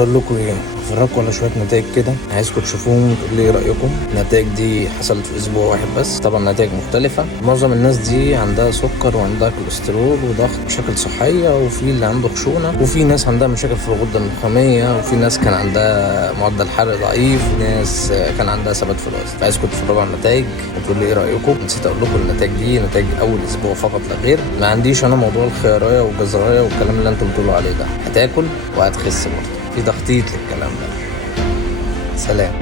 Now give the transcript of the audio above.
بقول لكم ايه، افرجكم على شويه نتائج كده، عايزكم تشوفوهم وتقولوا لي ايه رايكم. النتائج دي حصلت في اسبوع واحد بس، طبعا نتائج مختلفه. معظم الناس دي عندها سكر وعندها كوليسترول وضغط، مشاكل صحيه، وفي اللي عنده خشونه، وفي ناس عندها مشاكل في الغده النخاميه، وفي ناس كان عندها معدل حرق ضعيف، وناس كان عندها ثبات في الوزن. عايزكم تتفرجوا على النتائج وتقولوا لي ايه رايكم. نسيت اقول لكم النتائج دي نتائج اول اسبوع فقط لا غير. ما عنديش انا موضوع الخياريه والجزرايه والكلام اللي انتم بتقولوا عليه ده. هتاكل وهتخس برضه، في تخطيط للكلام ده. سلام.